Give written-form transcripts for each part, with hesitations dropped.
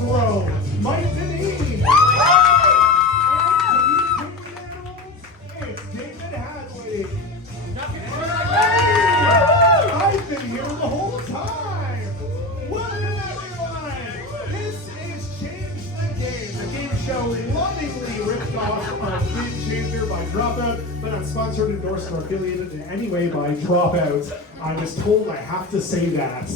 Teatro, Mike Dineen. It's David Hadley. I've been here the whole time. Welcome everyone. This is Change the Game, the game show lovingly ripped off of Big Changer by Dropout, but not sponsored, endorsed, or affiliated in any way by Dropout. I was told I have to say that.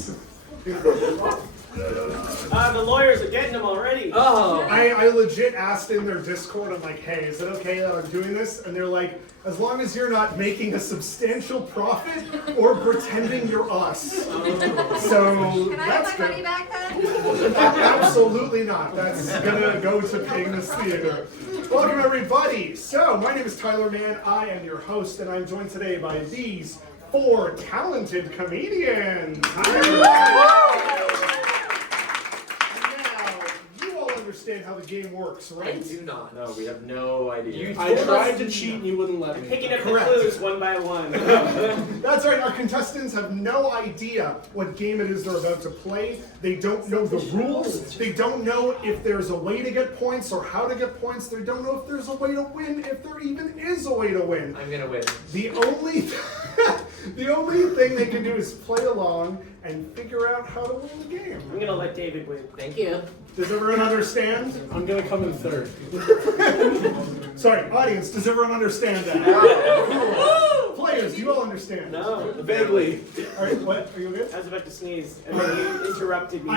The lawyers are getting them already. Oh. I legit asked in their Discord, I'm like, hey, is it okay that I'm doing this? And they're like, as long as you're not making a substantial profit or pretending you're us. So Can I have my money back then? Absolutely not. That's gonna go to paying this theater. Welcome everybody. So my name is Tyler Mann. I am your host, and I'm joined today by these four talented comedians. Understand how the game works, right? I do not. No, we have no idea. I tried to cheat and you wouldn't let me. Picking up the clues one by one. That's right, our contestants have no idea what game it is they're about to play. They don't know the rules. They don't know if there's a way to get points or how to get points. They don't know if there's a way to win, if there even is a way to win. I'm gonna win. The only thing they can do is play along and figure out how to win the game. I'm gonna let David win. Thank you. Does everyone understand? I'm gonna come in third. Sorry, audience, does everyone understand that? Players, do you all understand? No. Vaguely. Alright, what? Are you good? I was about to sneeze, and then you interrupted me.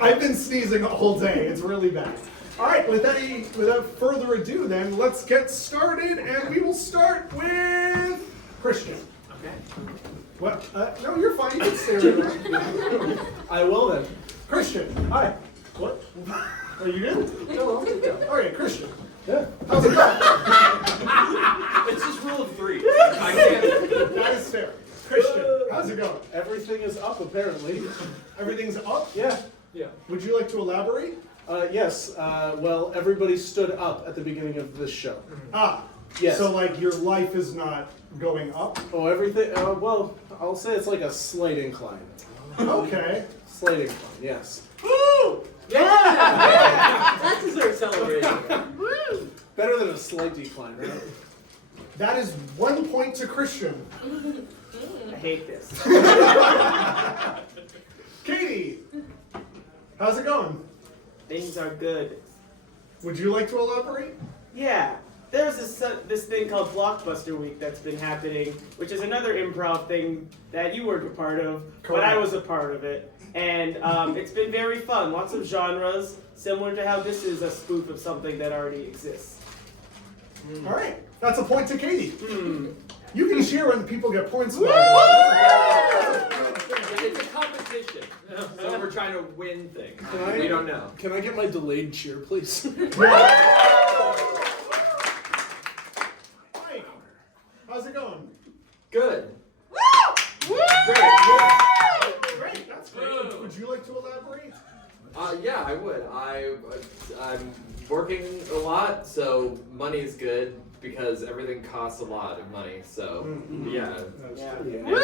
I've been sneezing all day. It's really bad. Alright, without further ado then, let's get started, and we will start with Christian. Okay. What? No, you're fine. You can stay right now. I will then. Christian, hi. What? Are you good? No, Alright, Christian. Yeah. How's it going? it's just rule of three. I can't. That is fair. Christian, how's it going? Everything is up apparently. Everything's up? Yeah. Would you like to elaborate? Yes. Well, everybody stood up at the beginning of this show. Ah. Yes. So like your life is not going up? Oh, everything. Well, I'll say it's like a slight incline. Okay. Slight incline. Yes. Woo! Yeah! That deserves celebration. Woo! Better than a slight decline, right? That is 1 point to Christian. I hate this. Katie, how's it going? Things are good. Would you like to elaborate? Yeah. There's this thing called Blockbuster Week that's been happening, which is another improv thing that you weren't a part of, but I was a part of it. And it's been very fun. Lots of genres, similar to how this is a spoof of something that already exists. All right. That's a point to Katie. You can cheer when people get points. Yeah, it's a competition. So we're trying to win things. We don't know. Can I get my delayed cheer, please? Mike, how's it going? Good. Great, that's great. Would you like to elaborate? Yeah, I would. I'm working a lot, so money's good because everything costs a lot of money. So yeah. And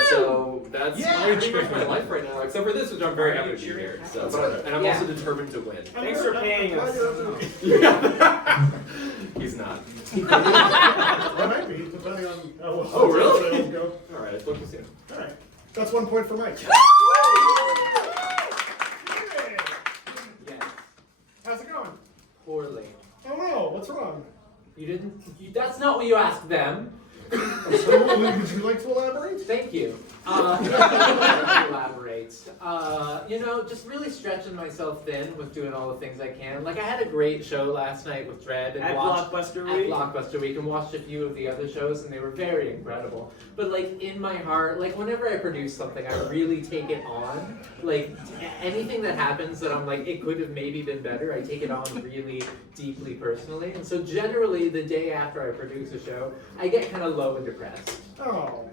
so that's pretty much my life right now, except for this, which I'm very happy to be here. So, and I'm also determined to win. Thanks for paying us. He's not. That might be, depending on how well Oh, really? sales go. All right, I spoke to soon. All right. That's 1 point for Mike. Yeah. How's it going? Poorly. Oh no, what's wrong? You didn't. That's not what you asked them. So, would you like to elaborate? Thank you. Elaborate. Just really stretching myself thin with doing all the things I can. Like I had a great show last night with Dread and Blockbuster Week. At Blockbuster Week, and watched a few of the other shows, and they were very incredible. But like in my heart, like whenever I produce something, I really take it on. Like anything that happens that I'm like, it could have maybe been better, I take it on really deeply personally. And so generally, the day after I produce a show, I get kind of low and depressed. Oh,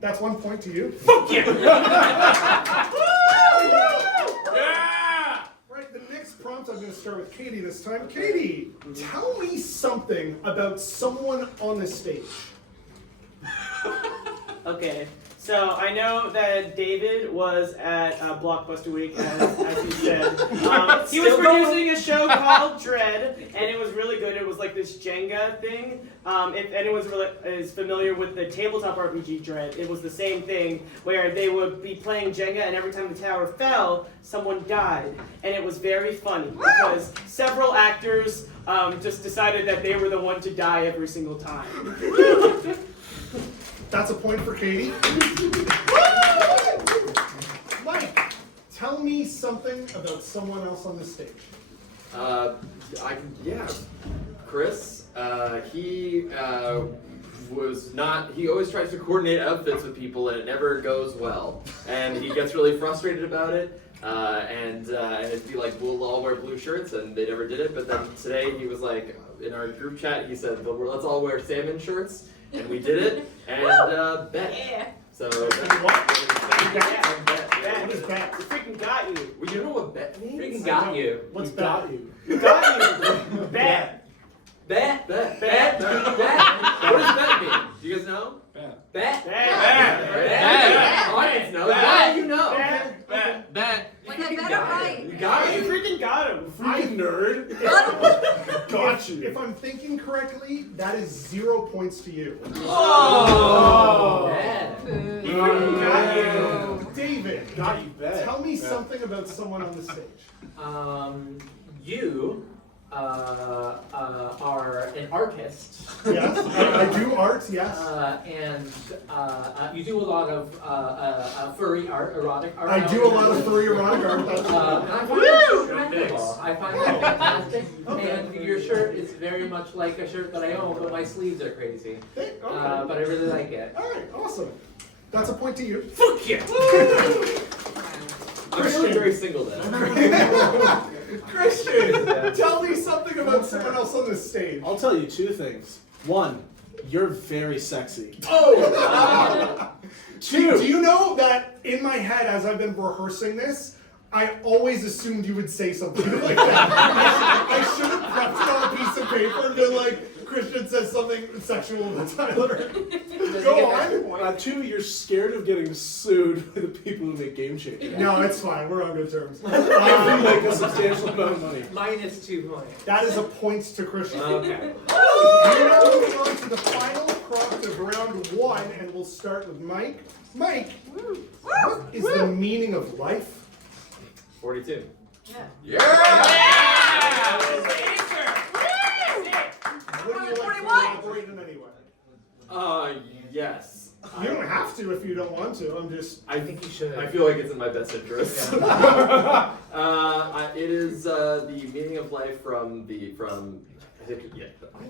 that's 1 point to you. Fuck you! Yeah! Right, the next prompt, I'm going to start with Katie this time. Katie, tell me something about someone on the stage. Okay, So I know that David was at Blockbuster Week, as he said. He was producing a show called Dread, and it was really good. It was like this Jenga thing. If anyone is familiar with the tabletop RPG Dread, it was the same thing where they would be playing Jenga, and every time the tower fell, someone died. And it was very funny because several actors just decided that they were the one to die every single time. That's a point for Katie. Mike, tell me something about someone else on the stage. Chris. He always tries to coordinate outfits with people and it never goes well. And he gets really frustrated about it. And it'd be like, we'll all wear blue shirts, and they never did it. But then today he was like, in our group chat, he said, well, let's all wear salmon shirts. And we did it, and bet. Yeah. So What? Bet. What is bet? We freaking got you. Well, you know what bet means? Freaking got you. What's Got bet? you. Got you. Bet. Bet. Bet. Bet. What does bet mean? Do you guys know? Bet. Bet. Bet. Audience knows. Why do you know? Bet. Like I better right. You got You it. freaking got him. Freaking nerd. Got you. If I'm thinking correctly, that is 0 points to you. Oh. Bet. He freaking got you. David, Got you bet. tell me something about someone on the stage. You are an artist. Yes, I do art, yes. And you do a lot of furry art, erotic art. I do a lot of furry erotic art. That's And I find that tremendous. I find that fantastic. And your shirt is very much like a shirt that I own, but my sleeves are crazy. okay. But I really like it. All right, awesome. That's a point to you. Fuck yeah! I'm really very single then. Christian, tell me something about someone else on the stage. I'll tell you two things. One, you're very sexy. Oh! Two. Do you know that in my head, as I've been rehearsing this, I always assumed you would say something like that. I should have prepped it on a piece of paper and been like, Christian says something sexual to Tyler. Go on. Two, you're scared of getting sued by the people who make Game Changer. No, it's fine. We're on good terms. If you make a substantial amount of money. Minus 2 points. That is a point to Christian. Okay. We're now moving on to the final prompt of round 1, and we'll start with Mike. Mike, what is the meaning of life? 42. Yeah. Would you like to 41. elaborate in any way? Yes. You don't have to if you don't want to. I'm just. I think you should. I feel like it's in my best interest. It is the meaning of life from. I think I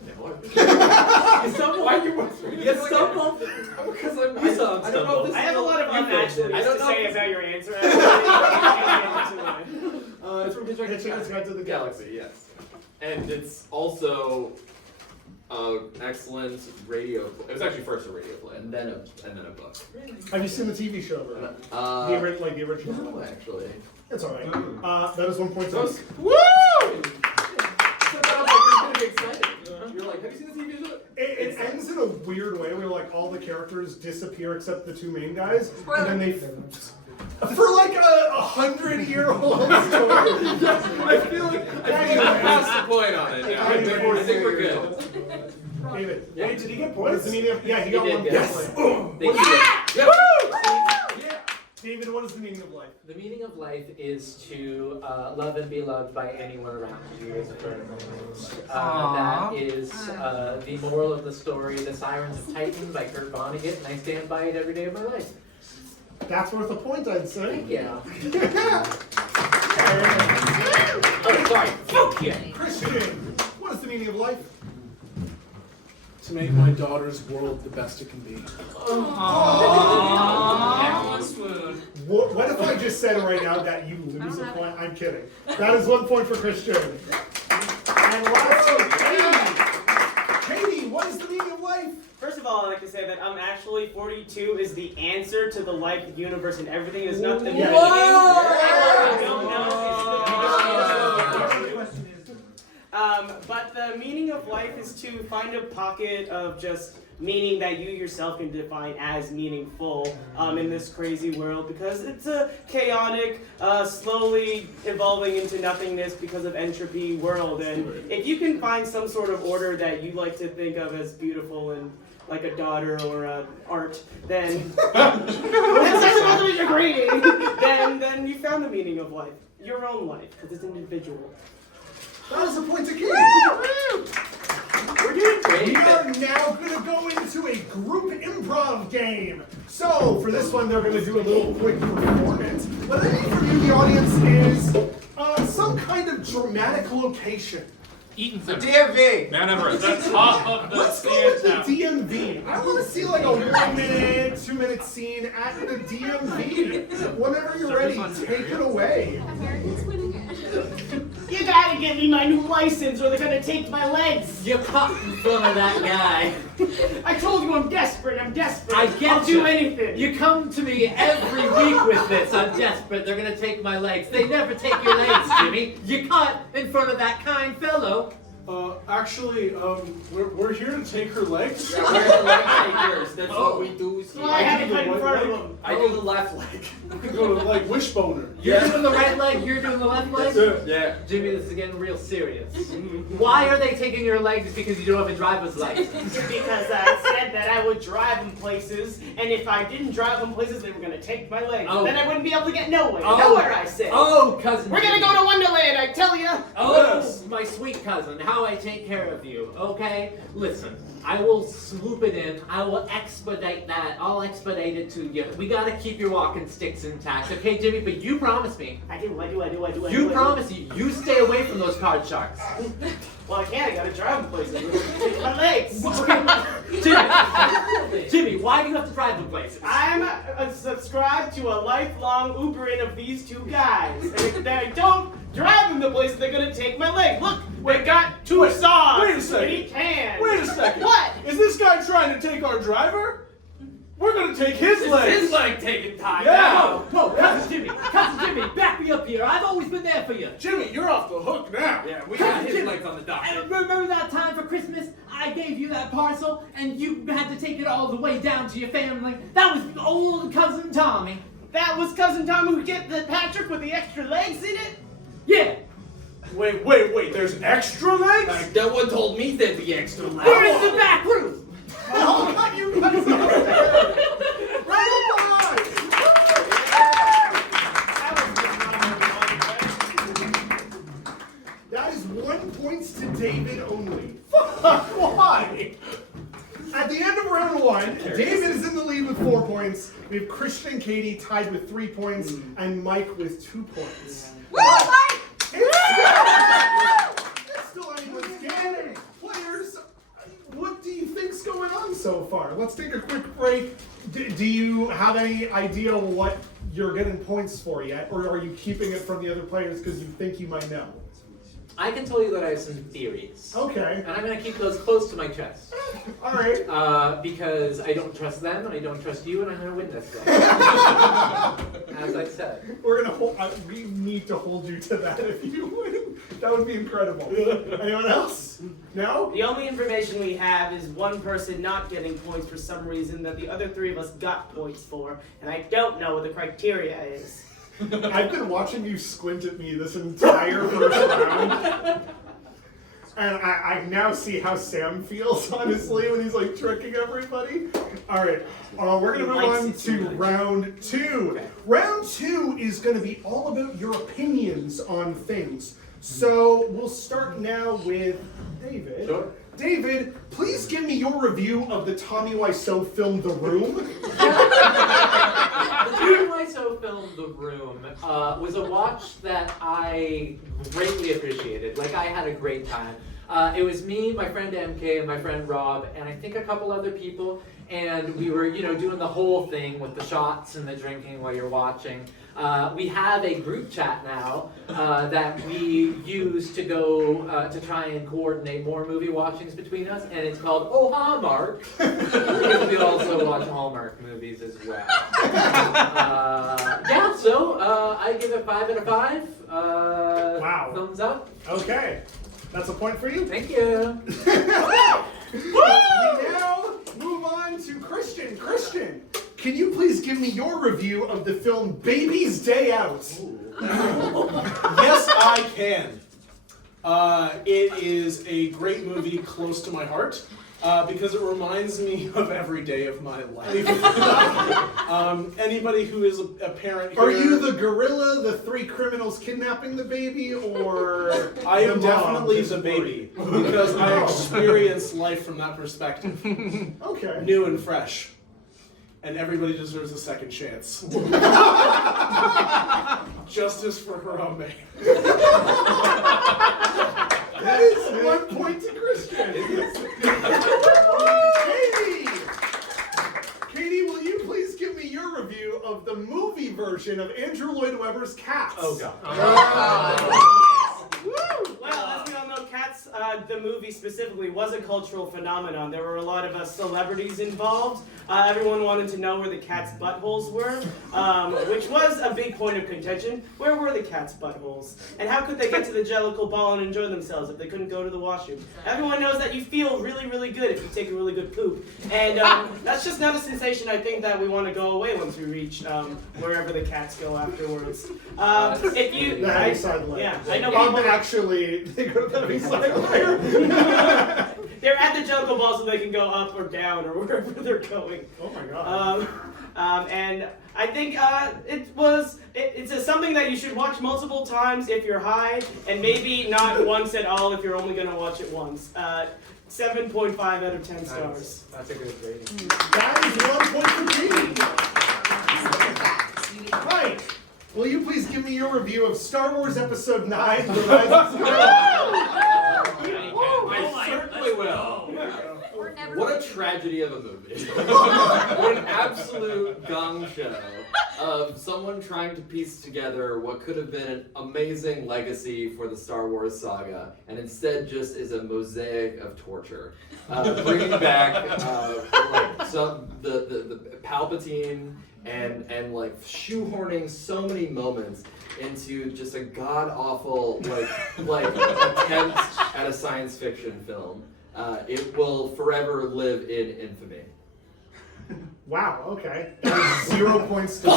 know it. You stumbled. Why you whispering? You stumbled. Because I'm. You saw him I don't know if this I have a lot of unnaturals I don't to know say if- about your answer. It's from Hitchhiker's Guide to the Galaxy, yes. And it's also excellent radio. It was actually first a radio play, and then a book. Have you seen the TV show? Though? The original. No, actually. It's alright. That is 1 point. So To it's- Woo! You're gonna be excited. You're like, have you seen the TV show? It ends in a weird way where like all the characters disappear except the two main guys, and then they for like a 100-year-old story. I feel like I'm past the point on it now. I think we're good. David, Wait, did he get what is points? the meaning of? Yeah, he got He did one. get Yes. one. Thank you. Yep. David, what is the meaning of life? The meaning of life is to love and be loved by anyone around you as a friend. That is the moral of the story, The Sirens of Titan by Kurt Vonnegut, and I stand by it every day of my life. That's worth a point, I'd say. Thank you. Oh, sorry. Fuck yeah. Christian, what is the meaning of life? To make my daughter's world the best it can be. What if I just said right now that you lose a point? I'm kidding. That is 1 point for Christian. And lastly, Katie, what is the meaning of life? First of all, I'd like to say that actually 42 is the answer to the life, universe, and everything. It's not the meaning. Whoa! I don't know. But the meaning of life is to find a pocket of just meaning that you yourself can define as meaningful in this crazy world, because it's a chaotic, slowly evolving into nothingness because of entropy world. And if you can find some sort of order that you like to think of as beautiful and like a daughter or art, then that's agreeing. Then you found the meaning of life, your own life, because it's individual. That is a point to Katie. We're doing great. We are now going to go into a group improv game. So, for this one, they're going to do a little quick performance. What I need from you, the audience, is some kind of dramatic location. Eaton Center. DMV. Mount Everest. That's top of the Let's go with the stand DMV. I want to see like a 1 minute, 2 minute scene at the DMV. Whenever you're ready, take it away. You gotta give me my new license or they're gonna take my legs. You're caught in front of that guy. I told you I'm desperate. I get I'll do anything. You come to me every week with this. I'm desperate. They're gonna take my legs. They never take your legs, Jimmy. You're caught in front of that kind fellow. Actually, we're here to take her legs. Yeah, we're the leg takers. That's what we do. Well, I have it right in front of them. I do the left leg. We could go to like wishboner. You're doing the right leg, you're doing the left leg? Yeah. Jimmy, this is getting real serious. Why are they taking your legs because you don't have a driver's license? Because I said that I would drive them places, and if I didn't drive them places, they were gonna take my legs. Oh. Then I wouldn't be able to get nowhere. Oh. Nowhere, I said. Oh, cousin. We're gonna Jimmy. go to Wonderland, I tell ya. Oh, my sweet cousin, how I take care of you, okay? Listen, I will swoop it in. I will expedite that. I'll expedite it to you. We gotta keep your walking sticks intact, okay, Jimmy? But you promise me. I do. You promise you stay away from those card sharks. Well, I can't. I gotta drive them places. Take my legs. Jimmy, why do you have to drive them places? I'm subscribed to a lifelong Ubering of these two guys. And if I don't drive them the places, they're gonna take my leg. Look, they got two saws Wait a second. in each hand. Wait a second. What? Is this guy trying to take our driver? We're gonna take his legs. His leg taking time. Yeah. Whoa, cousin Jimmy, back me up here. I've always been there for you. Jimmy, you're off the hook now. Yeah, we Cousin got his Jimmy. legs on the dock. And remember that time for Christmas? I gave you that parcel, and you had to take it all the way down to your family. That was old cousin Tommy. That was cousin Tom who get the Patrick with the extra legs in it? Yeah. Wait. There's extra legs? No one told me there'd be extra legs. We're in the back room. Oh, not you guys over there. Right That is 1 point to David only. Why? At the end of round one, David is in the lead with 4 points. We have Christian and Katie tied with 3 points, and Mike with 2 points. Woo, Mike! It's still anyone's game. Players, what do you think's going on so far? Let's take a quick break. Do you have any idea what you're getting points for yet? Or are you keeping it from the other players because you think you might know? I can tell you that I have some theories. Okay. And I'm going to keep those close to my chest. All right. Because I don't trust them, and I don't trust you, and I'm going to witness them. As I said. We're gonna hold. We need to hold you to that if you win. That would be incredible. Anyone else? No. The only information we have is one person not getting points for some reason that the other three of us got points for, and I don't know what the criteria is. I've been watching you squint at me this entire first round. And I now see how Sam feels, honestly, when he's like tricking everybody. All right, we're gonna move on to round two. Okay. Round two is gonna be all about your opinions on things. So we'll start now with David. Sure. David, please give me your review of the Tommy Wiseau film The Room. The Tommy Wiseau film The Room was a watch that I greatly appreciated. Like, I had a great time. It was me, my friend MK, and my friend Rob, and I think a couple other people, and we were, doing the whole thing with the shots and the drinking while you're watching. We have a group chat now that we use to go to try and coordinate more movie watchings between us, and it's called Oh Hallmark, because we also watch Hallmark movies as well. So I give it 5 out of 5. Wow. Thumbs up. Okay. That's a point for you. Thank you. We now move on to Christian. Christian, can you please give me your review of the film Baby's Day Out? Yes, I can. It is a great movie close to my heart because it reminds me of every day of my life. Anybody who is a parent here... Are you the gorilla, the three criminals kidnapping the baby, or... I am the mom definitely just the baby worried? because I experience life from that perspective. Okay. New and fresh. And everybody deserves a second chance. Justice for Harambe. That is 1 point to Christian. Katie, will you please give me your review of the movie version of Andrew Lloyd Webber's Cats? Oh, God. Well, as we all know, Cats, the movie specifically, was a cultural phenomenon. There were a lot of celebrities involved. Everyone wanted to know where the cats' buttholes were, which was a big point of contention. Where were the cats' buttholes? And how could they get to the Jellicle Ball and enjoy themselves if they couldn't go to the washroom? Everyone knows that you feel really, really good if you take a really good poop. And that's just not a sensation I think that we want to go away once we reach wherever the cats go afterwards. If you... The heavy side layer. Yeah, I know Bob people... actually, they go to the heavy side layer. They're at the Jellicle Ball so they can go up or down or wherever they're going. Oh my god. And I think it's something that you should watch multiple times if you're high, and maybe not once at all if you're only going to watch it once. 7.5 out of 10 stars. That's a good rating. That is 1 point for Katie. Mike, will you please give me your review of Star Wars Episode 9, The Rise of Skywalker? I certainly will. We're never What a tragedy of a movie. What an absolute gong show of someone trying to piece together what could have been an amazing legacy for the Star Wars saga, and instead just is a mosaic of torture. Bringing back like the Palpatine and like shoehorning so many moments into just a god-awful like attempt at a science fiction film. It will forever live in infamy. Wow, okay. That is 0 points to me.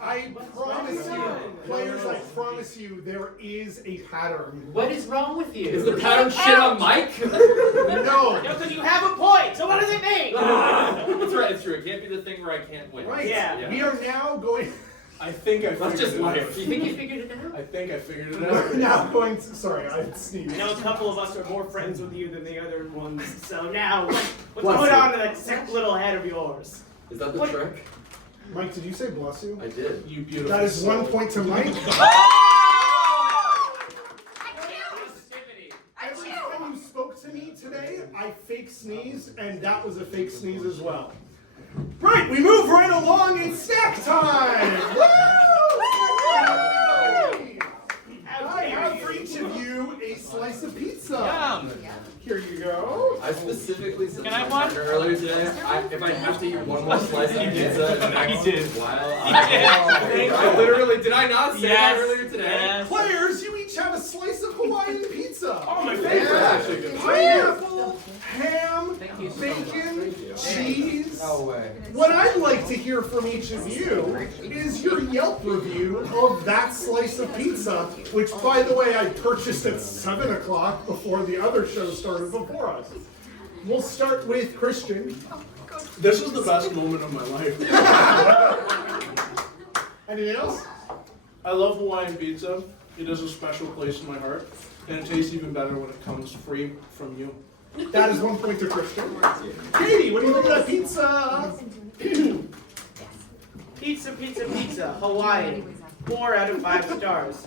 I promise you, players, I promise you, there is a pattern. What is wrong with you? Is the pattern shit on Mike? No. No, because you have a point, so what does it mean? That's right, it's true. It can't be the thing where I can't win. Right. Yeah. We are now going... I think I That's figured just it out. life. Do you think you figured it out? I think I figured it We're out. now going to... Sorry, I sneezed. I know a couple of us are more friends with you than the other ones, so now what's Bless going you. on in that sick little head of yours? Is that the What? trick? Mike, did you say bless you? I did. You beautiful That is soul. 1 point to Mike. Every time you spoke to me today, I fake sneezed, and that was a fake sneeze as well. Right, we move right along. It's snack time. Woo! I have for each of you a slice of pizza. Yum. Here you go. I specifically said Can to I my one? partner earlier today, if I have to eat one more slice of pizza in the next He did. while, He I literally, did I not say that earlier today? Yes. Players, you each have a slice of Hawaiian pizza. Oh, my That's favorite! actually good. Pineapple, ham, Thank you so bacon, cheese. No way. What I'd like to hear from each of you is your Yelp review of that slice of pizza, which, by the way, I purchased at 7 o'clock before the other show started before us. We'll start with Christian. This was the best moment of my life. Anything else? I love Hawaiian pizza. It has a special place in my heart. And it tastes even better when it comes free from you. That is 1 point to Christian. Katie, what do you think of that pizza? Pizza, pizza, pizza, Hawaiian. 4 out of 5 stars.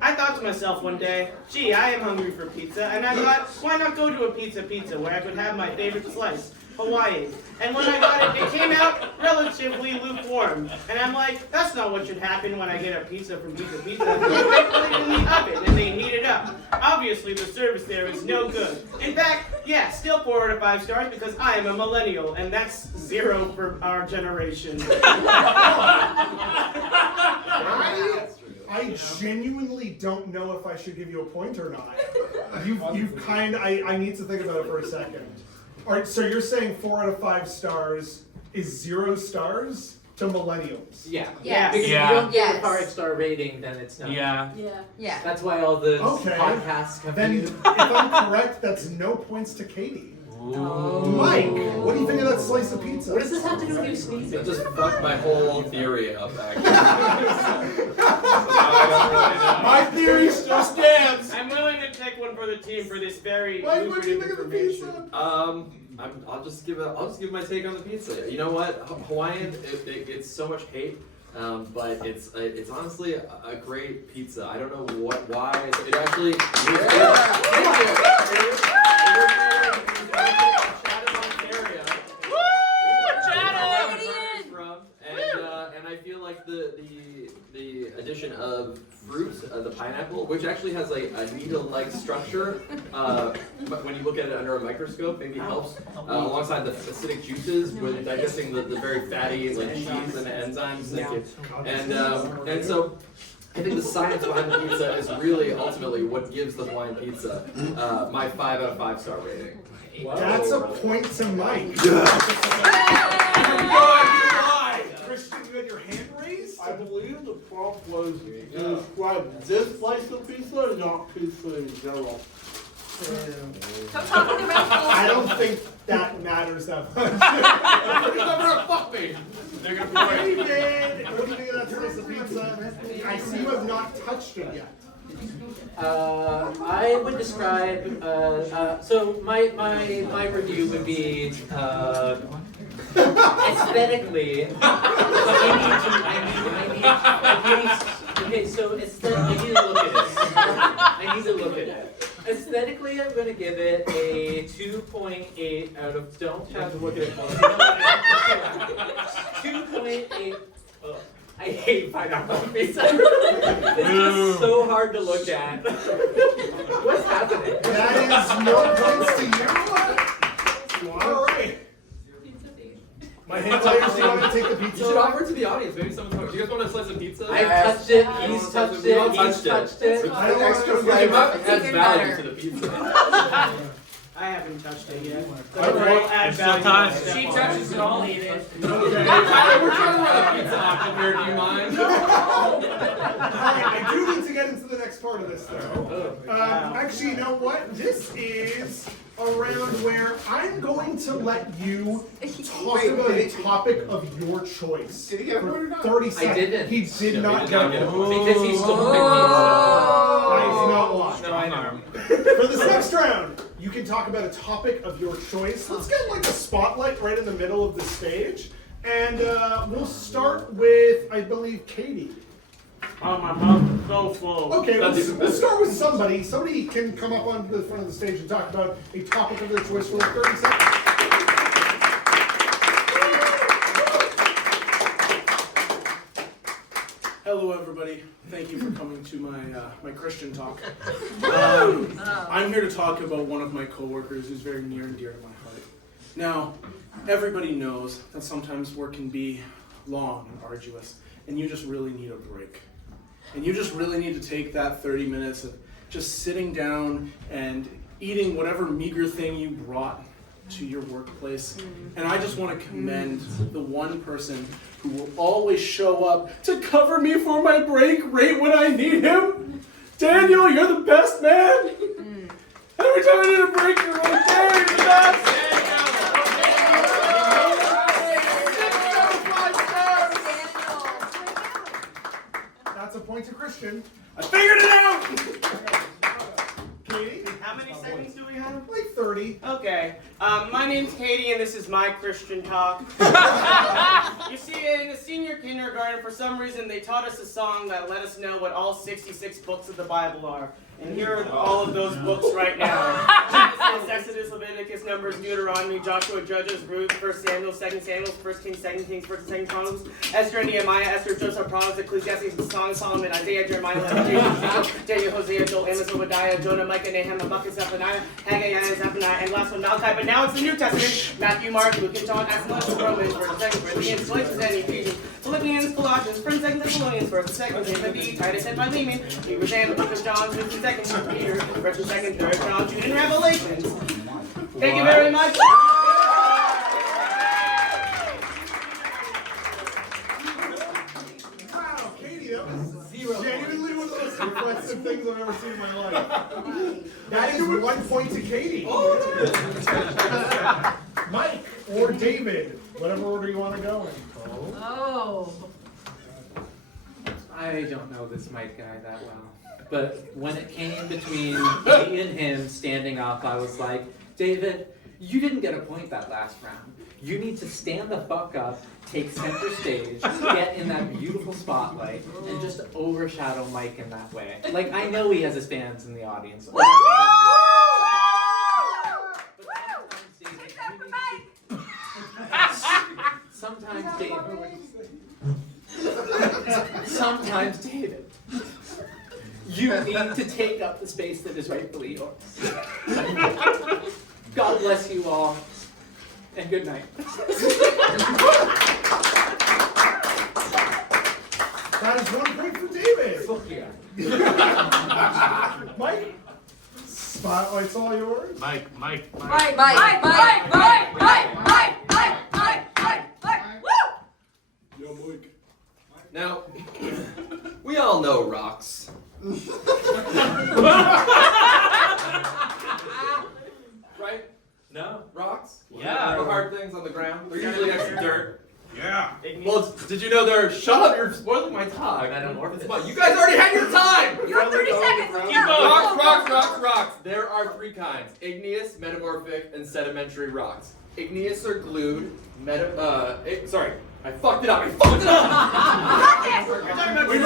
I thought to myself one day, gee, I am hungry for pizza, and I thought, why not go to a pizza where I could have my favorite slice, Hawaiian. And when I got it, it came out relatively lukewarm. And I'm like, that's not what should happen when I get a pizza from Pizza. They put it in the oven and they heat it up. Obviously, the service there is no good. In fact, yeah, still 4 out of 5 stars because I am a millennial, and that's 0 for our generation. I genuinely don't know if I should give you a point or not. I need to think about it for a second. All right, so you're saying 4 out of 5 stars is 0 stars to millennials? Yeah. Yes. Because Yeah. if you don't give Yes. a 5-star rating, then it's not. Yeah. Yeah. That's why all the Okay. podcasts come Then, to if you. I'm correct, that's no points to Katie. Mike, what do you think of that slice of pizza? What does this have to do with you sneezing? That just fucked my whole theory up, actually. My theory still stands. I'm willing to take one for the team for this very Mike, what do you lucrative think of the information. pizza? I'll just give my take on the pizza. You know what? Hawaiian, it gets so much hate, but it's honestly a great pizza. I don't know why. It actually. And I feel like the addition of fruit, the pineapple, which actually has a needle-like structure, but when you look at it under a microscope, maybe helps alongside the acidic juices with digesting the very fatty like cheese and the enzymes. And so I think the science behind the pizza is really ultimately what gives the Hawaiian pizza my 5 out of 5 star rating. That's a point to Mike. Christian, you had your hand raised? I believe the prompt was to describe this slice of pizza, not pizza in general. Stop talking about I don't think that matters that much. Fuck me. They're gonna point. David, what do you think of that slice of pizza? I see you have not touched it yet. I would describe. So my review would be aesthetically. Okay, so I need to look at it. I need to look at it. Aesthetically, I'm gonna give it a 2.8 out of. Don't have to look at it. 2.8. Oh. I hate pineapple pizza. It's just so hard to look at. What's happening? That is no points to you. All right. My hand players, do you want to take the You pizza? should offer it to the audience. Maybe someone's talking. Do you guys want a slice of pizza? I've touched it, he's touched We all it, he's touched it. I don't Extra want flavor. to. Adds even value better. to the pizza. I haven't touched it yet. All right. Add It's still value time. to that She one. touches it, I'll eat it. Tyler, we're trying to run a pizza auction here. Do you mind? All right, I do need to get into the next part of this, though. Actually, you know what? This is around where I'm going to let you talk about a topic of your choice. Did he get a point or not? 30 seconds. didn't. He did Yeah, not he did get not get a a point. point. Because he stole my That is not why. No, I know. For this next round, you can talk about a topic of your choice. Let's get like a spotlight right in the middle of the stage. And we'll start with, I believe, Katie. Oh, my mouth is so full. Okay, That's even we'll better. start with somebody. Somebody can come up onto the front of the stage and talk about a topic of their choice for like 30 seconds. Hello, everybody. Thank you for coming to my Christian talk. I'm here to talk about one of my coworkers who's very near and dear to my heart. Now, everybody knows that sometimes work can be long and arduous, and you just really need a break. And you just really need to take that 30 minutes of just sitting down and eating whatever meager thing you brought to your workplace. And I just want to commend the one person who will always show up to cover me for my break right when I need him. Daniel, you're the best, man. Every time I need a break, you're right there. You're the best. That's a point to Christian. I figured it out. Katie? How many seconds do we have? Like 30. Okay. My name's Katie, and this is my Christian talk. You see, in the senior kindergarten, for some reason, they taught us a song that let us know what all 66 books of the Bible are. And here are all of those books right now. Genesis, Exodus, Leviticus, Numbers, Deuteronomy, Joshua, Judges, Ruth, 1 Samuel, 2 Samuel, 1 Kings, 2 Kings, 1 and 2 Chronicles, Esther, Nehemiah, Esther, Joseph, Proverbs, Ecclesiastes, the Song of Solomon, Isaiah, Jeremiah, Daniel, Hosea, Joel, Amos, Obadiah, Jonah, Micah, Nahum, Habakkuk, Marcus, Zephaniah, Haggai, Zephaniah, and last one Malachi. But now it's the New Testament: Matthew, Mark, Luke, and John, Acts, Romans, 1st, 2nd Corinthians, Galatians, and Ephesians, Philippians, Colossians, 1st, 2nd Thessalonians, 1st, 2nd Timothy, Titus, and Philemon, Hebrews, and the Book of John, 1st and 2nd Peter, 1st and 2nd, 3rd John, Jude, and Revelations. Thank you very much. Wow, Katie, that was genuinely one of the most impressive things I've ever seen in my life. That is 1 point to Katie. Mike or David, whatever order you want to go in. Oh. I don't know this Mike guy that well, but when it came between me and him standing up, I was like, David, you didn't get a point that last round. You need to stand the fuck up, take center stage, get in that beautiful spotlight, and just overshadow Mike in that way. Like, I know he has his fans in the audience. Sometimes, David, you need to take up the space that is rightfully yours. God bless you all, and good night. That is 1 point for David. Fuck yeah. Mike, spotlight's all yours. Mike. Woo! Yo, Mike. Now, we all know rocks. Right? No? Rocks? Yeah. The hard things on the ground. They're usually next to dirt. Yeah. Well, did you know they're... Shut up, you're spoiling my talk. Metamorphosis. Come on, you guys already had your time! You have 30 seconds. Keep Go. going. Rocks. There are 3 kinds: igneous, metamorphic, and sedimentary rocks. Igneous are glued. I fucked it up.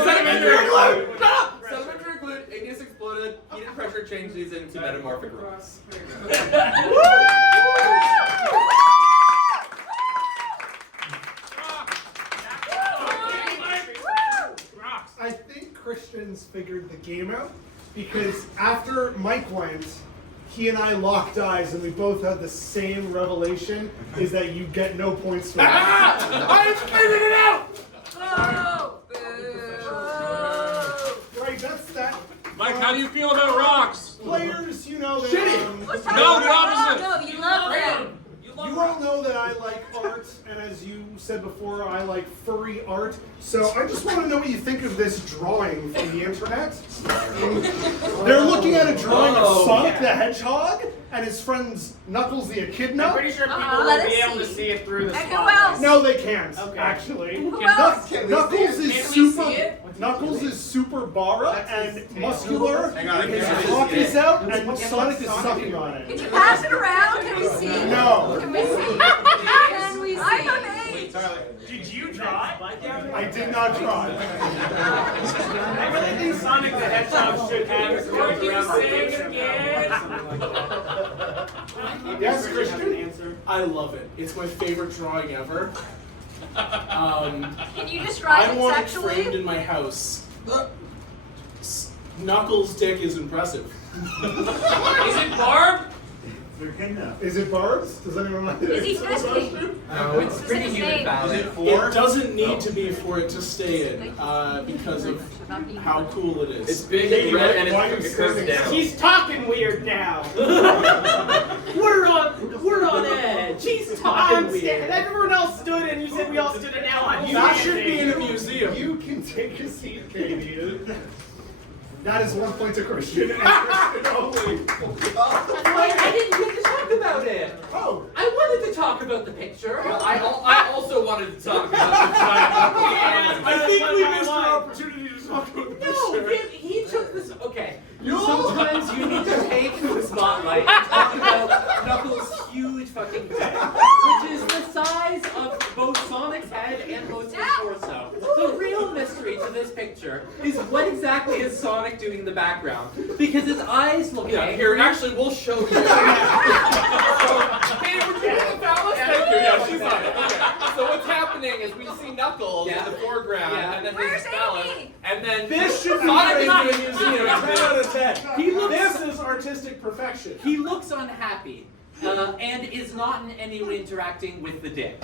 Sedimentary are glued. Shut up. Sedimentary are glued. Igneous exploded. Heat and pressure changed these into metamorphic rocks. I think Christians figured the game out because after Mike went, he and I locked eyes and we both had the same revelation, is that you get no points for that. I figured it out! Right, that's that. Mike, how do you feel about rocks? Players, you know, they, No, the opposite. No, you love them. you all know that I like art, and as you said before, I like furry art. So I just want to know what you think of this drawing from the internet. They're looking at a drawing of Sonic the Hedgehog and his friends Knuckles the Echidna. I'm pretty sure people let will be us able to see. see it through the And who spotlight. else? No, they can't. Okay. Actually, Who else? Knuckles is Can we super. see it? Knuckles is super bara and muscular. Hang on, His hang on. cock is out, and Sonic is sucking on Can it. you pass it around? Can we see? No, Can we see? Can we see? I'm of age. Did you draw it? I did not try. I really think Sonic the Hedgehog should have his arms around the face of Yes, an Christian. answer. I love it. It's my favorite drawing ever. Can you describe I it want it framed sexually? in my house. Knuckles' dick is impressive. Is it Barb? Is it Barb's? Does anyone want Is he fisting? No, it's What's pretty his human name? valid. It doesn't need to be for it to stay in, because of how cool it It's is. big Hey, and red, why and are you it curves standing down. He's talking weird now. we're on edge. He's talking weird. Everyone else stood, and you said we all stood, and now I'm That should be in a museum. You can take a seat, Katie. That is 1 point to Christian and Christian only. I didn't get to talk about it. Oh, I wanted to talk about the picture. I also wanted to talk about the giant I think we missed our opportunity to talk about the No, picture. he took this. Okay. Sometimes you need to take the spotlight and talk about Knuckles' huge fucking dick, which is the size of both Sonic's head and most of his torso. The real mystery to this picture is what exactly is Sonic doing in the background? Because his eyes look Yeah, angry. here, actually, we'll show you. Hey, would you do the phallus? Thank you. Yeah, she's on it. Okay. So what's happening happening is we see Knuckles in the foreground, and then Where's his phallus, Amy? and then This should be Sonic rated is in a doing museum. 10 out of 10. He looks- This is artistic perfection. He looks unhappy, and is not in any way interacting with the dick.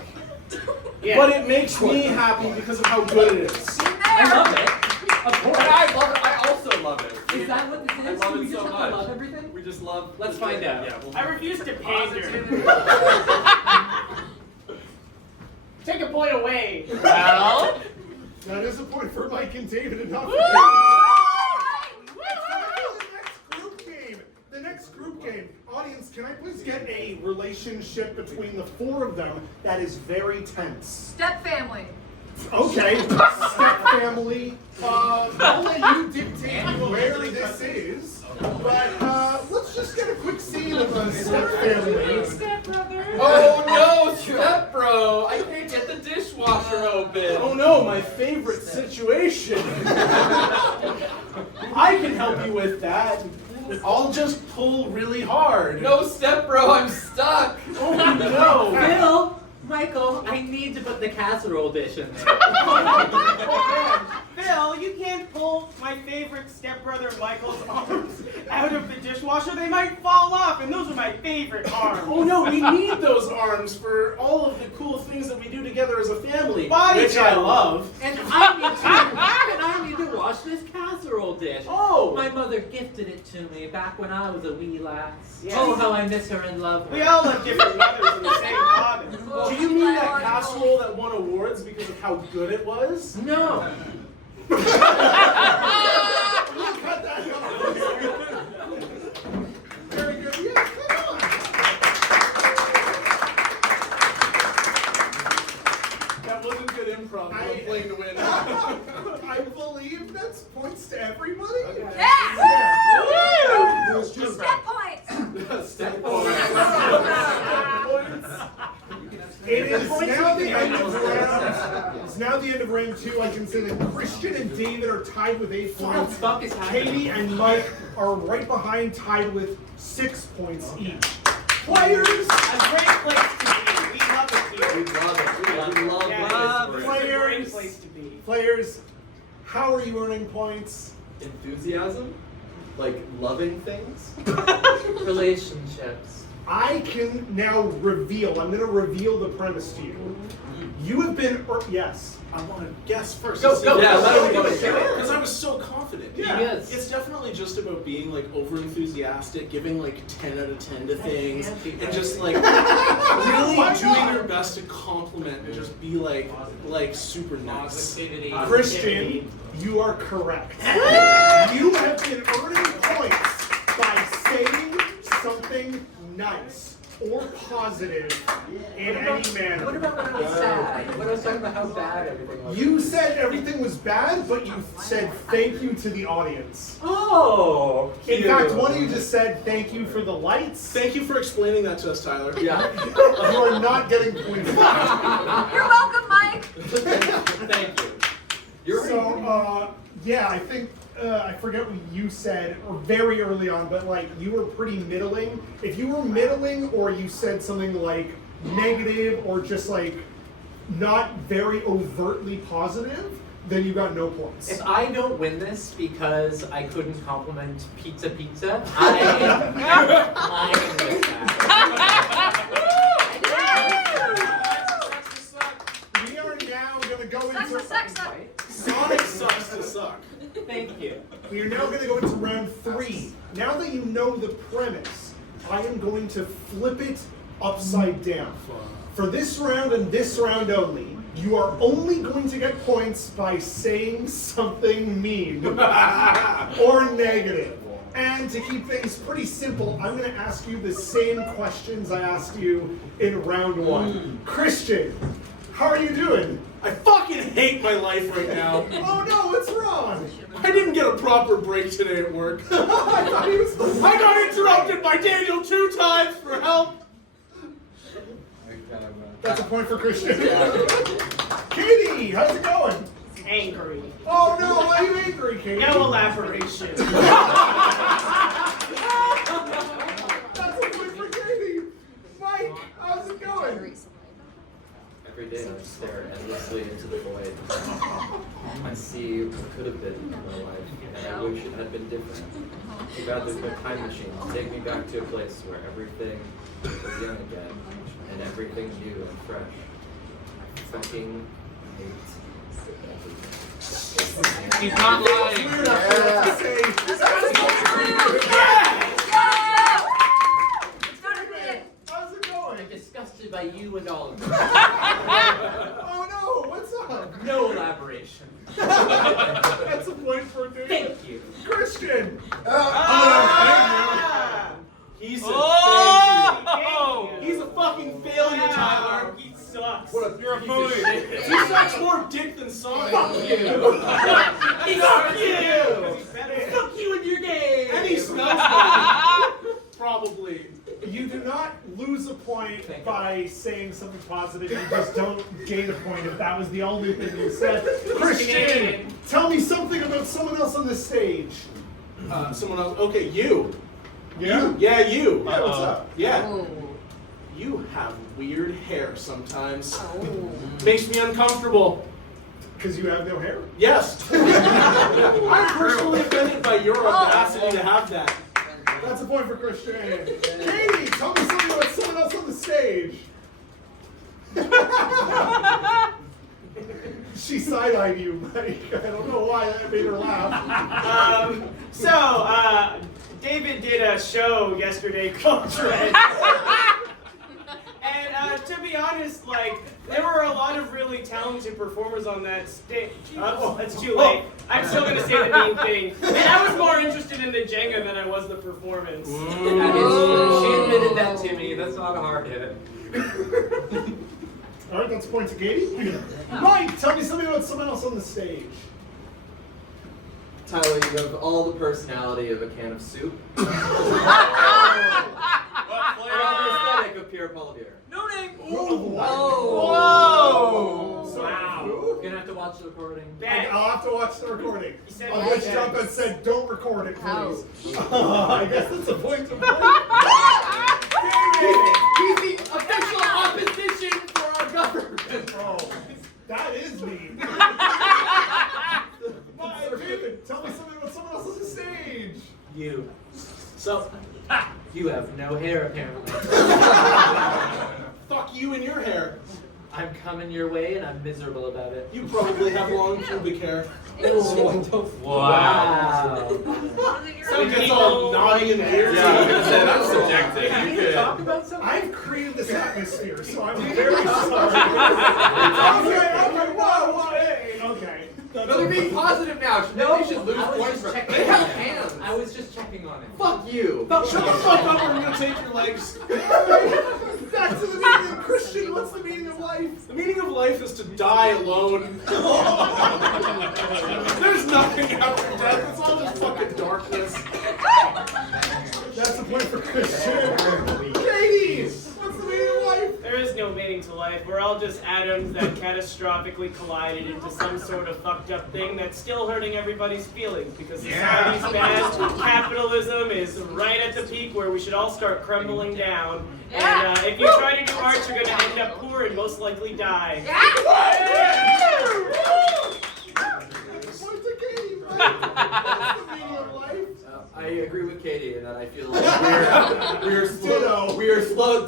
Yeah. But it makes me happy because of how good it is. I love it. Of course. And I love it. I also love it. Is that what this is? I love Do we it just so have much. to love everything? We just love. Let's find out. Yeah, we'll- I refuse to pander. Take a point away. Well, That is a point for Mike and David and not for The next group game. Audience, can I please get a relationship between the four of them that is very tense? Step family. Okay, step family. I'll let you dictate where this is, but let's just get a quick scene of a step family. Oh no, Step Bro! I can't get the dishwasher open. Oh no, my favorite situation. I can help you with that. I'll just pull really hard. No, Step Bro, I'm stuck. Oh no. Phil, Michael, I need to put the casserole dish in there. Phil, you can't pull my favorite stepbrother Michael's arms out of the dishwasher. They might fall off, and those are my favorite arms. Oh no, we need those arms for all of the cool things that we do together as a family, Body which I count. love. And I need to wash this casserole dish. Oh. My mother gifted it to me back when I was a wee lass. Yeah. Oh, how I miss her and love her. We all have different mothers in the same father. Do you mean that casserole that won awards because of how good it was? No. Cut that off. Very good. Yeah, come on. That wasn't good improv. I'm playing to win. I believe that's points to everybody. Yeah. It was just Step points. Step It is now the end of round. It's now the end of round 2. I can say that Christian and David are tied with 8 What the points. fuck is happening? Katie and Mike are right behind, tied with 6 points each. Players, A great place to be. We love it We here. love it. We love Yeah, it. it's a great place to be. players, how are you earning points? Enthusiasm? Like loving things? Relationships. I can now reveal. I'm going to reveal the premise to you. You have been, yes. I want to guess first. Go, go, Yeah, go, let go, him go, go. go. Because I was so confident. Yeah. Yes. It's definitely just about being like over enthusiastic, giving like 10 out of 10 to things, and just like really doing your best to compliment and just be like super nice. Christian, you are correct. You have been earning points by saying something nice or positive in any manner. What about when I was sad? When I was talking about how bad everything was? You said everything was bad, but you said thank you to the audience. Oh! In fact, one of you just said thank you for the lights. Thank you for explaining that to us, Tyler. Yeah. You are not getting points. You're welcome, Mike. Thank you. You're So, yeah, I think, I forget what you said or very early on, but like you were pretty middling. If you were middling or you said something like negative or just like not very overtly positive, then you got no points. If I don't win this because I couldn't compliment pizza, I am with that. We are now going to go into... Sucks. Sonic sucks to suck. Thank you. We are now going to go into round 3. Now that you know the premise, I am going to flip it upside down. For this round and this round only, you are only going to get points by saying something mean or negative. And to keep things pretty simple, I'm going to ask you the same questions I asked you in round 1. Christian, how are you doing? I fucking hate my life right now. Oh no, what's wrong? I didn't get a proper break today at work. I thought he was the I got interrupted by Daniel 2 times for help. That's a point for Christian. Katie, how's it going? Angry. Oh no, why are you angry, Katie? No elaboration. That's a point for Katie. Mike, how's it going? every day I'm just there and could have been in my life, and I wish it had been different. Too bad there's no time machine to take me back to a place where everything was young again, and everything new and fresh. I fucking hate everything. He's not lying. How's it going? I'm disgusted by you and all of them. Oh no, what's up? No elaboration. That's a point for David. Thank you. Christian! He's a Oh! He's a fucking failure, Tyler. He sucks. You're a bully. He sucks more dick than Sonic. Fuck you. Fuck you. Fuck you and your game. And he smells bad. Probably. You do not lose a point Thank by saying something positive. You just don't gain a point if that was the only thing you said. Christian, tell me something about someone else on the stage. Someone else. Okay, you. Yeah? Yeah, you. Yeah, what's up? Yeah. You have weird hair sometimes. Makes me uncomfortable. Because you have no hair? Yes. I'm personally offended by your audacity to have that. That's a point for Christian. Katie, tell me something about someone else on the stage. She side-eyed you, Mike. I don't know why that made her laugh. David did a show yesterday called Dread. And to be honest, like, there were a lot of really talented performers on that stage. Oh, that's too late. I'm still going to say the main thing. And I was more interested in the Jenga than I was the performance. She admitted that to me. That's not a hard hit. All right, that's a point to Katie. Mike, tell me something about someone else on the stage. Tyler, you have all the personality of a can of soup. What And flavor? all the aesthetic of Pierre Polivier. No name. Whoa! So, Wow. who? Gonna have to watch the recording. I'll have to watch the recording. He said I'll bad just jump and names. said, don't record it, please. Ouch. I guess that's a point to point. He's the official opposition for our government. Oh, that is mean. David, tell me something about someone else on the stage. You. So, you have no hair apparently. Fuck you and your hair. I'm coming your way and I'm miserable about it. You probably have long pubic hair. Wow. So it gets all naughty and weird. That's subjective. Can we talk about something? I've created this atmosphere, so I'm very sorry. Okay, whoa, hey, okay. No, they're being positive now. No, They should lose I was points just for checking They have on it. hands. I was just checking on it. Fuck you. Shut the fuck up or I'm gonna take your legs. Back to the meaning of Christian. What's the meaning of life? The meaning of life is to die alone. There's nothing after death. It's all just fucking darkness. That's a point for Christian. Katie, what's the meaning of life? There is no meaning to life. We're all just atoms that catastrophically collided into some sort of fucked up thing that's still hurting everybody's feelings because society's bad. Capitalism is right at the peak where we should all start crumbling down. And if you try to do art, you're going to end up poor and most likely die. Point to Katie, right? What's the meaning of life? I agree with Katie in that I feel like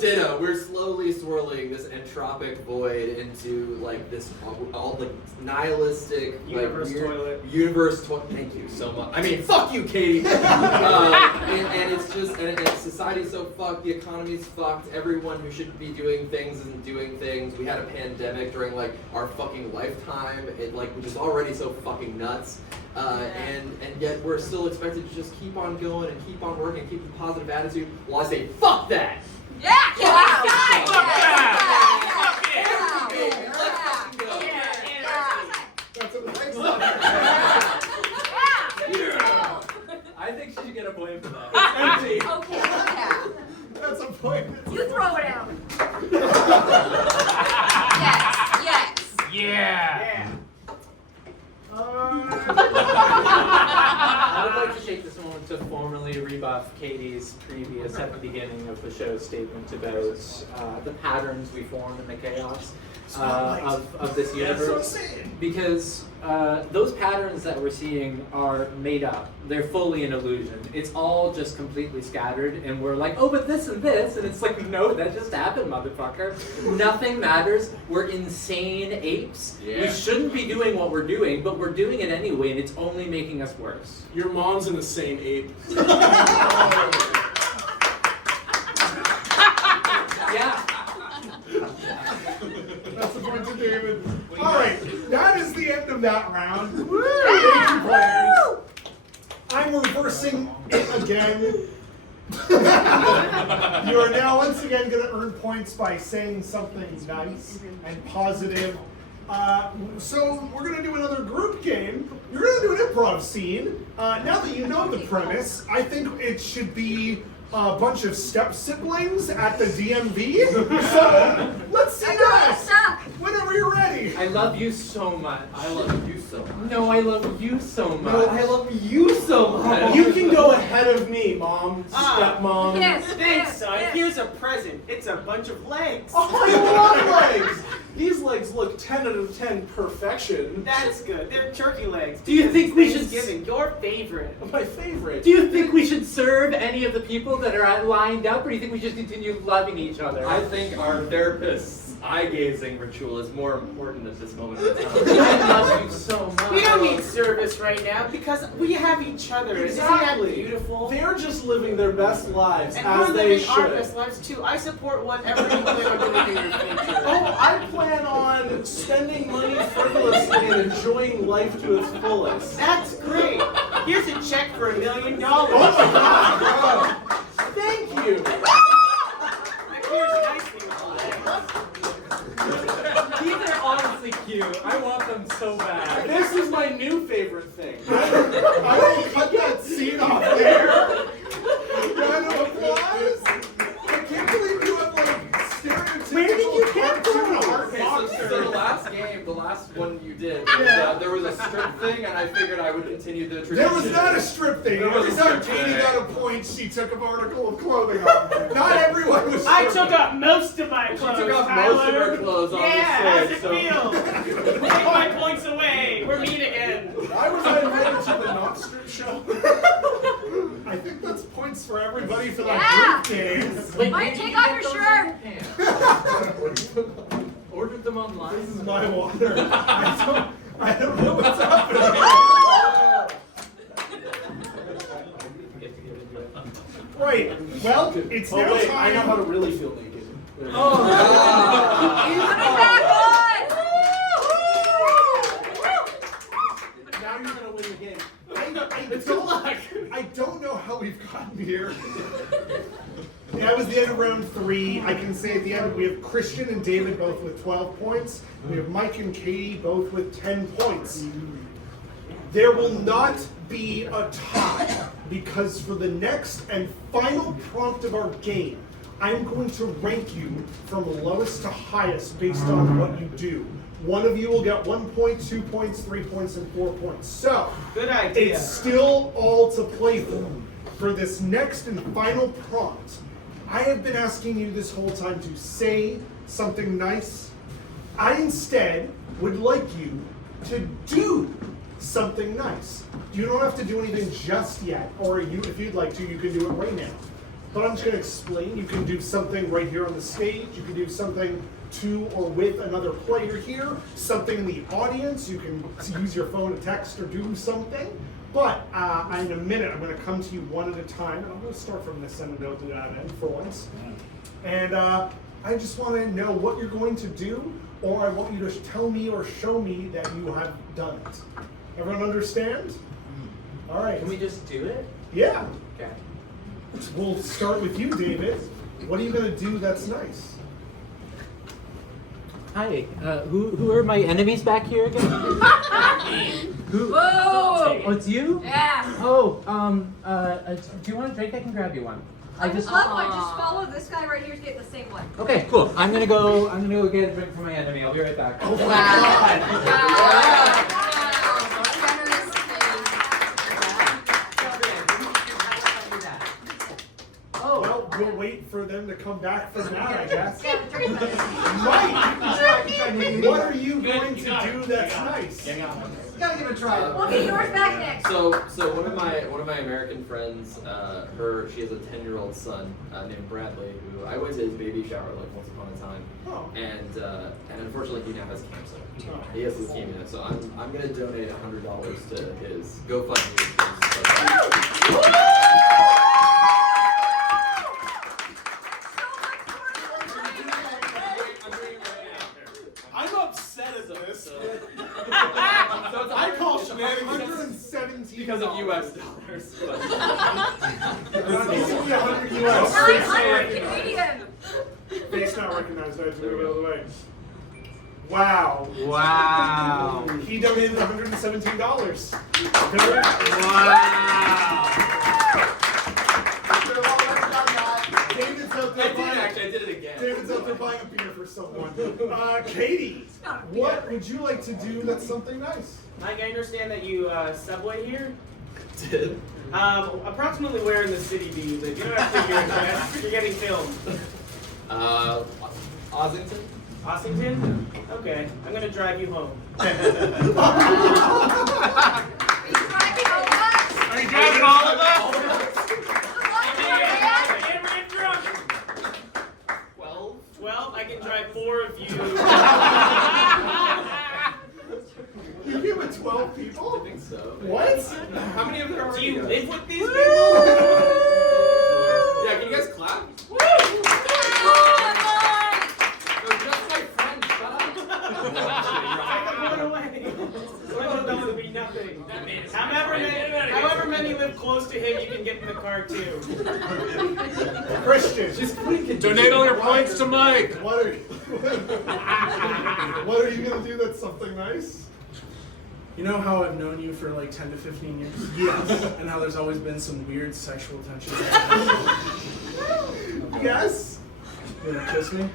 Ditto. we're slowly swirling this entropic void into like this all the nihilistic Universe toilet. Thank you so much. I mean, fuck you, Katie. And it's just and society's so fucked. The economy's fucked. Everyone who should be doing things isn't doing things. We had a pandemic during like our fucking lifetime. Which is already so fucking nuts. And yet we're still expected to just keep on going and keep on working, keep a positive attitude. Well, I say fuck that. Yeah! That's a nice I think she should get a point for that. Empty. Okay, yeah. That's a point. You throw it out. Yes. Yeah. I would like to take this moment to formally rebuff Katie's previous, at the beginning of the show, statement about the patterns we form in the chaos. of this universe. Because those patterns that we're seeing are made up. They're fully an illusion. It's all just completely scattered, and we're like, oh, but this and this, and it's like, no, that just happened, motherfucker. Nothing matters. We're insane apes. Yeah. We shouldn't be doing what we're doing, but we're doing it anyway, and it's only making us worse. Your mom's an insane ape. Yeah. That's the point to David. All right, that is the end of that round. Thank you, players. I'm reversing it again. You are now once again going to earn points by saying something nice and positive. So we're going to do another group game. You're going to do an improv scene. Now that you know the premise, I think it should be a bunch of step-siblings at the DMV. So let's see that. Whenever you're ready. I love you so much. I love you so much. No, I love you so much. No, I love you so much. You can go ahead of me, Mom, stepmom. Yes. Thanks, son. Here's a present. It's a bunch of legs. Oh, I love legs. These legs look 10 out of 10 perfection. That's good. They're turkey legs. Do you think we should Thanksgiving, your favorite? My favorite. Do you think we should serve any of the people that are lined up, or do you think we just continue loving each other? I think our therapist's eye-gazing ritual is more important at this moment in time. I love you so much. We don't need service right now because we have each other. Exactly. Isn't that beautiful? They're just living their best lives And as we're they living our should. best lives too. I support whatever you plan on doing in your future. Oh, I plan on spending money frivolously and enjoying life to its fullest. That's great. Here's a check for $1 million. Thank you. That clears nicely with the legs. These are honestly cute. I want them so bad. This is my new favorite thing. I will cut that scene off there. Round of applause. I can't believe you have like stereotypical Where did you get cartoon those? art Okay, so monster. the last game, the last one you did, there was a strip thing, and I figured I would continue the tradition. There was not a strip thing. There was Every a time strip Katie thing. got a point, she took an article of clothing off. Not everyone was I stripping. took off most of my She clothes, took off Tyler. most of her clothes on Yeah, the how's stage. it feel? Take my points away. We're mean again. Why was I invited to the not strip show? I think that's points for everybody for Yeah. that group game. Wait, Mike, where did take you off get your those shirt. underpants? Ordered them online. This is my water. I don't know what's happening. Right. Well, it's Oh now wait, time. I know how to really feel naked. Oh, Coming back Now you're gonna win the game. I don't know how we've gotten here. That was the end of round 3. I can say at the end we have Christian and David both with 12 points. We have Mike and Katie both with 10 points. There will not be a tie because for the next and final prompt of our game, I'm going to rank you from lowest to highest based on what you do. One of you will get 1 point, 2 points, 3 points, and 4 points. So, Good idea. it's still all to play for. For this next and final prompt, I have been asking you this whole time to say something nice. I instead would like you to do something nice. You don't have to do anything just yet, or if you'd like to, you can do it right now. But I'm just going to explain. You can do something right here on the stage. You can do something to or with another player here, something in the audience. You can use your phone to text or do something. But in a minute, I'm going to come to you one at a time. And I'm going to start from this end and go to that end for once. And I just want to know what you're going to do, or I want you to tell me or show me that you have done it. Everyone understand? All right. can we just do it? Yeah. Okay. We'll start with you, David. What are you going to do that's nice? Hi. Who are my enemies back here again? Who? Whoa! Oh, it's you? Yeah. Oh, do you want a drink? I can grab you one. I just. love one. Just follow this guy right here to get the same one. Okay, cool. I'm gonna go get a drink for my enemy. I'll be right back. Oh my Wow. God. Oh, Well, we'll wait for them to come back from that, I guess. Yeah, drink it. Mike, what are you going to do that's nice? Gotta give it a try. We'll get yours back next. So one of my American friends, she has a 10-year-old son named Bradley, who I went to his baby shower like once upon a time, and unfortunately he now has cancer. He has leukemia, so I'm gonna donate $100 to his GoFundMe. I'm upset as a so I call shenanigans. $117 because of US dollars. Give me 100 US. 900 Canadian. Face not recognized. I have to move it out of the way. Wow. Wow. He donated $117. Wow. David's out there buying. I did it again. David's out there buying a beer for someone. Katie, what would you like to do that's something nice? Mike, I understand that you subway here. Did. Approximately where in the city do you live? You don't have to figure it out. You're getting filmed. Ossington? Ossington? Okay, I'm gonna drive you home. Are you driving all of us? Are you driving all of us? Get drunk. 12? I can drive 4 of you. You came with 12 people? I think so. What? How many of them are Do you guys? live with these people? Yeah, can you guys clap? Woo! They're just my friends, shut up. Take them one away. Someone knows to be nothing. However many live close to him, you can get in the car too. Christian, Donate all your points to Mike. what are you gonna do that's something nice? You know how I've known you for like 10 to 15 years? Yes. And how there's always been some weird sexual tension. Yes? You wanna kiss me?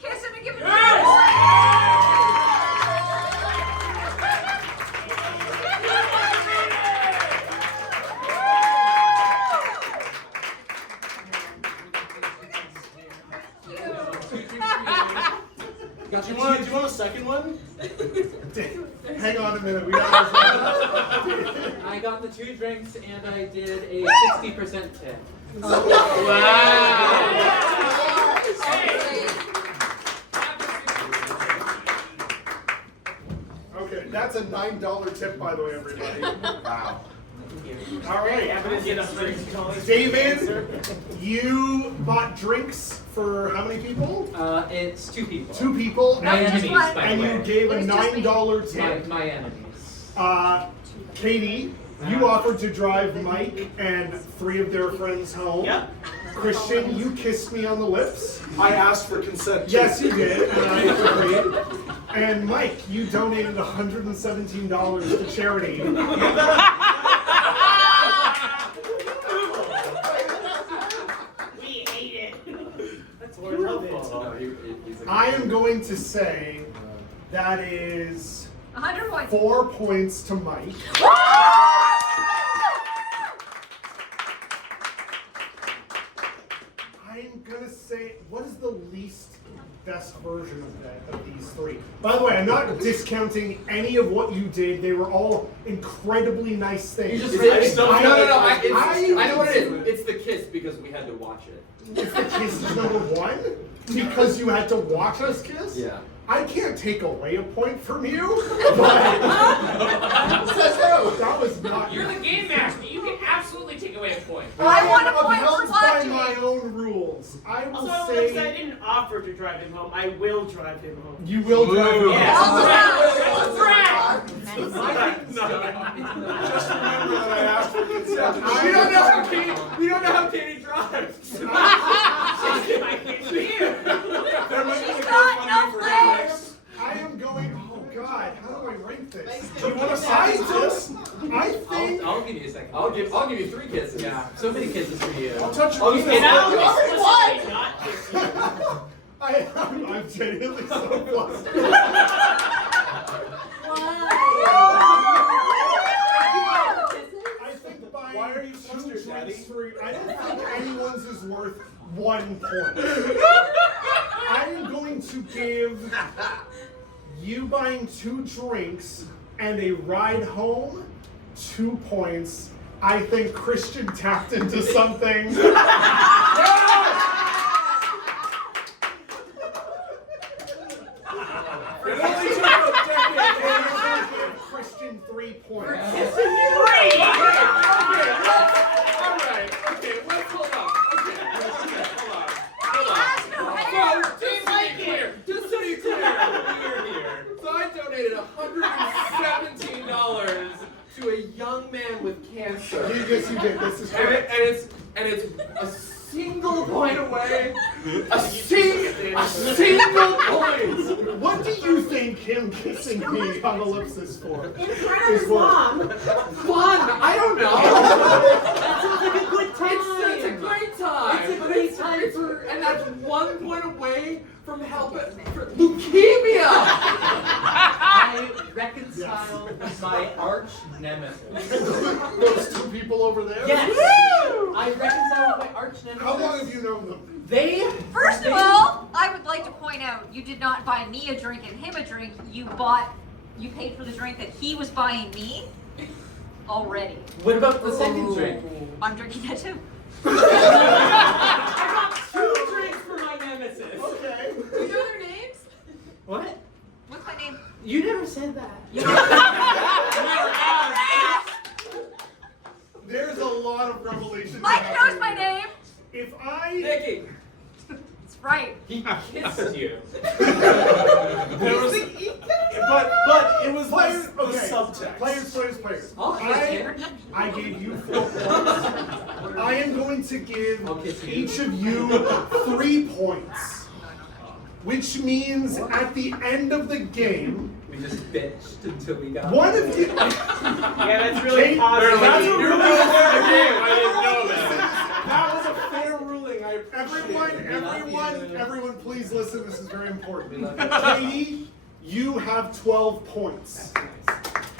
Kiss him and give him Do you want a second one? Hang on a minute. We got I got the 2 drinks and I did a 60% tip. Okay, that's a $9 tip, by the way, everybody. Wow. All right, I'm gonna get $100. David, you bought drinks for how many people? It's 2 people. 2 people. My just enemies, one. by And the you way. gave a It's just me. $9 tip. My enemies. Katie, you offered to drive Mike and 3 of their friends home. Yep. Christian, you kissed me on the lips. I asked for consent. Yes, you did, and I agreed. And Mike, you donated $117 to charity. We hate it. That's what I love it. I am going to say that is 100 points. 4 points to Mike. I'm gonna say, what is the least best version of that of these 3? By the way, I'm not discounting any of what you did. They were all incredibly nice things. No, I know what it is. I- It's the kiss because we had to watch it. If the kiss is number 1, because you had to watch us kiss. Yeah. I can't take away a point from you, but that was not. You're the game master. You can absolutely take away a point. I want a point upheld for by watching. my own rules. I will Also, I say didn't offer to drive him home. I will drive him home. you will drive him. Yeah. Just remember that I asked for consent. We don't know how Katie drives. There might be a She's GoFundMe got no for legs. drinks. I am going. Oh God, how do I rank I'll give you 3 kisses. Yeah, so many kisses for you. I'll touch I'll you. give you And I'll What? explicitly not kiss you. I'm genuinely so flustered. I think buying Why are you 2 flustered, Daddy? drinks for I don't think anyone's is worth 1 point. I am going to give you buying 2 drinks and a ride home 2 points. I think Christian tapped into something. It only took a decade. Give Christian 3 points. Alright, okay, let's hold on. Hold on. So, just to be clear, we're here. So I donated $117 to a young man with cancer. Yes, you did. This is And, correct. and it's a single point away. A single point. What do you think him kissing me on the lips is for? In front of his mom. Fun. I don't know. That sounds like a good time. It's a great time. It's a great time and that's 1 point away from helping for leukemia. I reconciled my arch nemesis. Those 2 people over there? Yes! I reconciled my arch nemesis. How long have you known them? First of all, I would like to point out you did not buy me a drink and him a drink. You paid for the drink that he was buying me already. What about the second drink? I'm drinking that too. I got 2 drinks for my nemesis. Okay. Do you know their names? What? What's my name? You never said that. There's a lot of revelations. Mike knows my name. If I Nikki. It's right. He kissed you. There was, but it was players, the okay. subtext. Players. I'll kiss you. I gave you 4 points. I am going to I'll give kiss you. each of you 3 points, which means at the end of the game, We just bitched until we got one of you. Yeah, that's really Kate, positive. that's a You're really really fair fair game. I didn't know that. That was a fair ruling. I appreciate Everyone, please listen. This is very important. Katie, you have 12 points.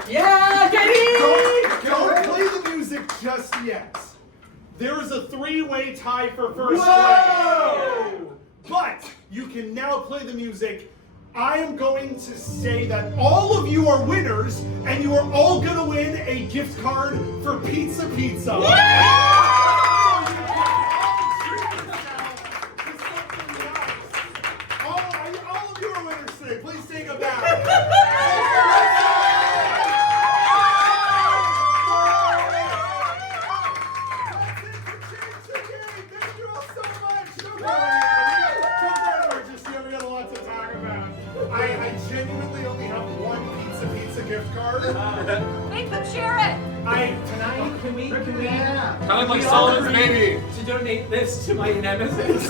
Yeah, Don't play the music just yet. There is a 3-way tie for first place. But you can now play the music. I am going to say that all of you are winners, and you are all going to win a gift card for Pizza Pizza. All of you are winners today. Please take a bow. Thank you all so much. Come on over. Just we got a lot to talk about. I genuinely only have 1 pizza gift card. Make them share it. Tonight, can we Kind of like Solomon's baby. to donate this to my nemesis?